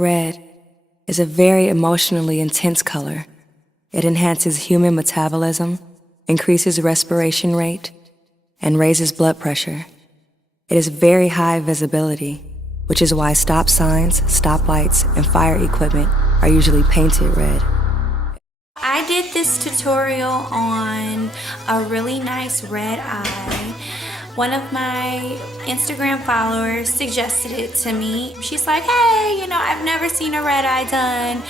Red is a very emotionally intense color. It enhances human metabolism, increases respiration rate, and raises blood pressure. It is very high visibility, which is why stop signs, stoplights, and fire equipment are usually painted red. I did this tutorial on a really nice red eye. One of my Instagram followers suggested it to me. She's like, hey, I've never seen a red eye done.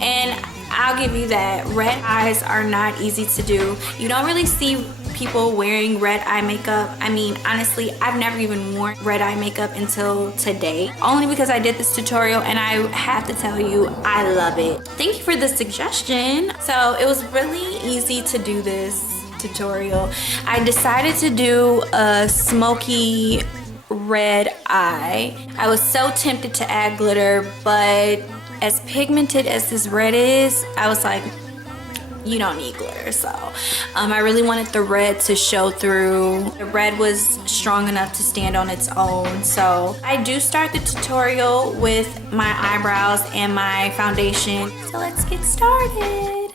And I'll give you that. Red eyes are not easy to do. You don't really see people wearing red eye makeup. I mean, honestly, I've never even worn red eye makeup until today. Only because I did this tutorial, and I have to tell you, I love it. Thank you for the suggestion. So it was really easy to do this tutorial. I decided to do a smoky red eye. I was so tempted to add glitter, but as pigmented as this red is, I was like, you don't need glitter. So I really wanted the red to show through. The red was strong enough to stand on its own. So I do start the tutorial with my eyebrows and my foundation. So let's get started.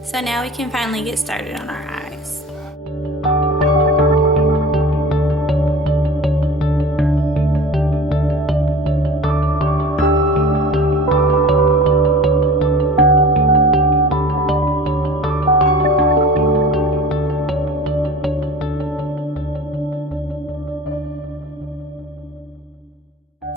So now we can finally get started on our eyes.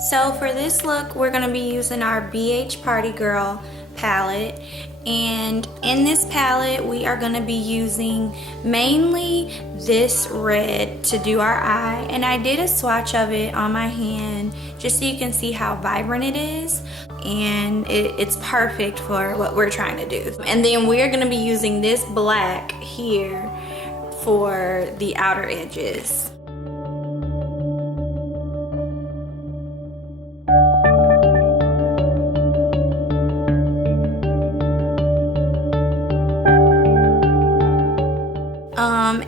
So for this look, we're going to be using our BH Party Girl palette, and in this palette we are going to be using mainly this red to do our eye, and I did a swatch of it on my hand just so you can see how vibrant it is, and it's perfect for what we're trying to do. And then we're going to be using this black here for the outer edges.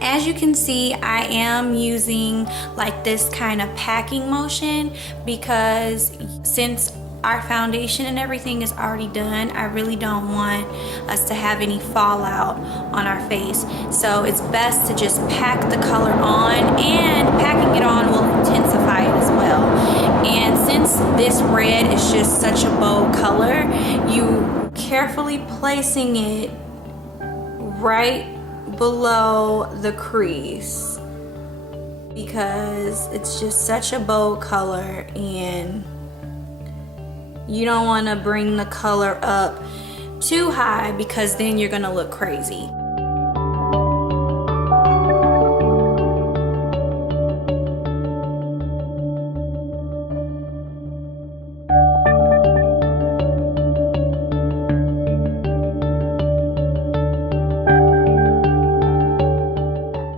As you can see, I am using like this kind of packing motion because since our foundation and everything is already done, I really don't want us to have any fallout on our face. So it's best to just pack the color on, and packing it on will intensify it as well. And since this red is just such a bold color, you carefully placing it right below the crease because it's just such a bold color, and you don't want to bring the color up too high because then you're gonna look crazy.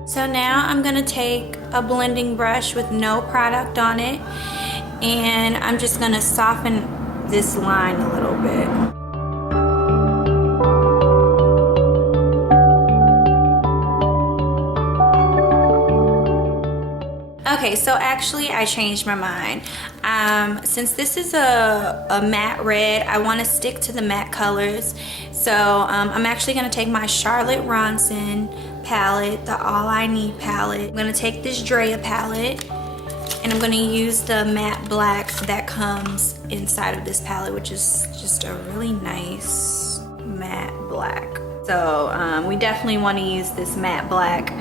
So now I'm gonna take a blending brush with no product on it, and I'm just gonna soften this line a little bit. Okay, so actually I changed my mind. Since this is a matte red, I want to stick to the matte colors. So I'm actually going to take my Charlotte Ronson palette, the All I Need palette. I'm going to take this Drea palette, and I'm going to use the matte black that comes inside of this palette, which is just a really nice matte black. So we definitely want to use this matte black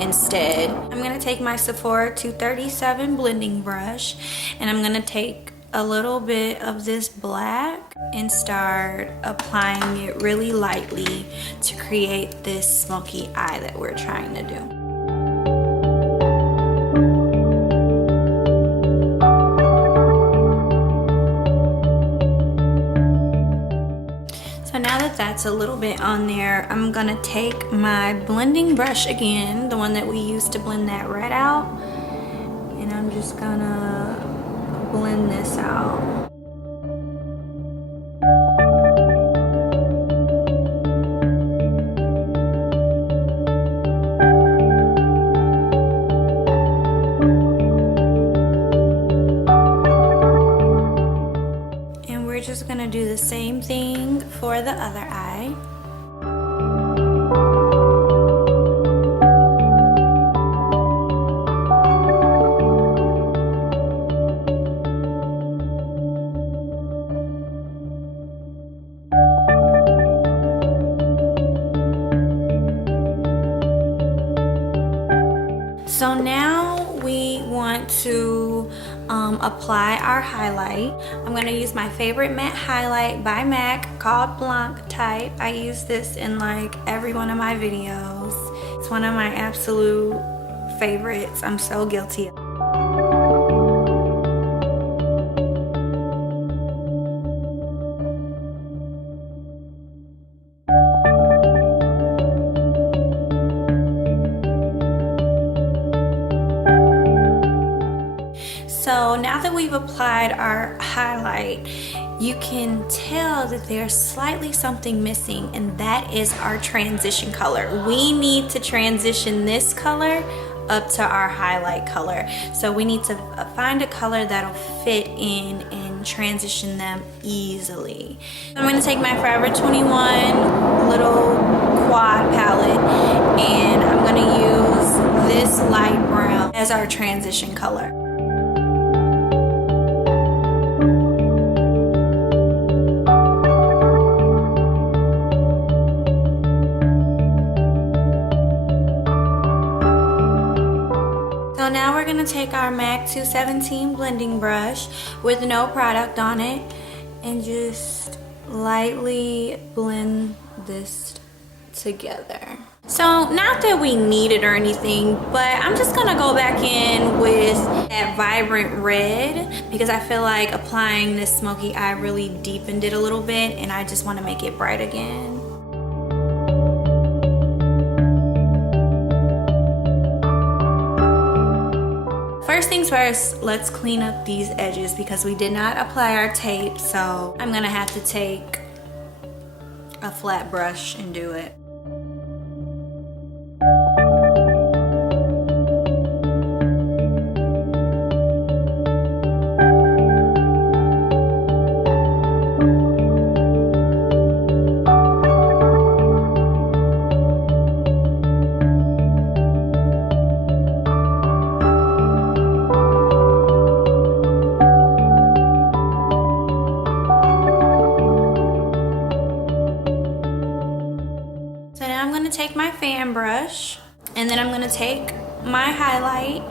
instead. I'm going to take my Sephora 237 blending brush, and I'm going to take a little bit of this black and start applying it really lightly to create this smoky eye that we're trying to do. So now that that's a little bit on there, I'm gonna take my blending brush again, the one that we used to blend that red out, and I'm just gonna blend this out. And we're just gonna do the same thing for the other eye. So now we want to apply our highlight. I'm gonna use my favorite matte highlight by MAC called Blanc Type. I use this in like every one of my videos. It's one of my absolute favorites. I'm so guilty. So now that we've applied our highlight, you can tell that there's slightly something missing, and that is our transition color. We need to transition this color up to our highlight color. So we need to find a color that'll fit in and transition them easily. I'm gonna take my Forever 21 little quad palette, and I'm gonna use this light brown as our transition color. So now we're gonna take our MAC 217 blending brush with no product on it and just lightly blend this together. So not that we need it or anything, but I'm just gonna go back in with that vibrant red because I feel like applying this smoky eye really deepened it a little bit, and I just wanna make it bright again. First things first, let's clean up these edges because we did not apply our tape, so I'm gonna have to take a flat brush and do it. So now I'm gonna take my fan brush, and then I'm gonna take my highlight,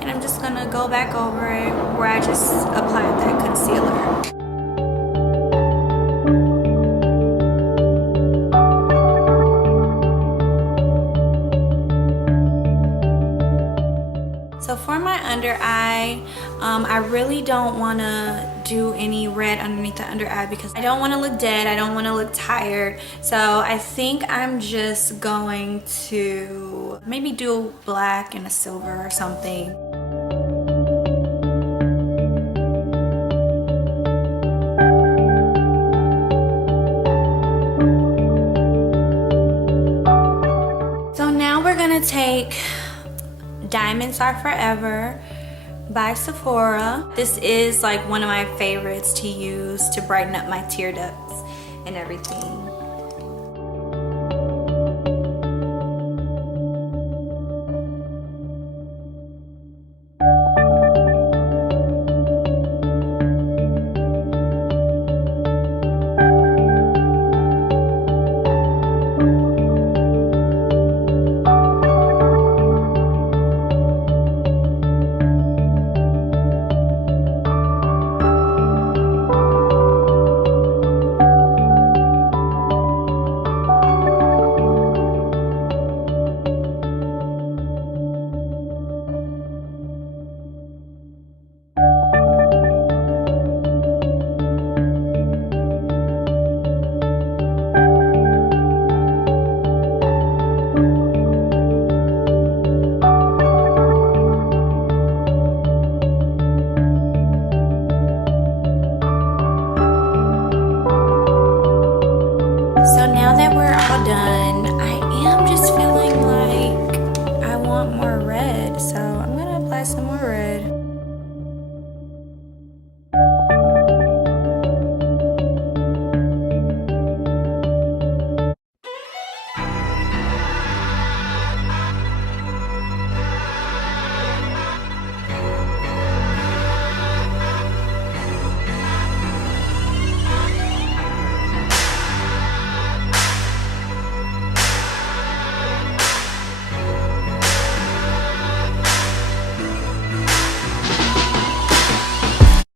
and I'm just gonna go back over it where I just applied that concealer. So for my under eye, I really don't want to do any red underneath the under eye because I don't want to look dead, I don't want to look tired. So I think I'm just going to maybe do black and a silver or something. So now we're gonna take Diamonds Are Forever by Sephora. This is like one of my favorites to use to brighten up my tear ducts and everything. I'm just feeling like I want more red, so I'm gonna apply some more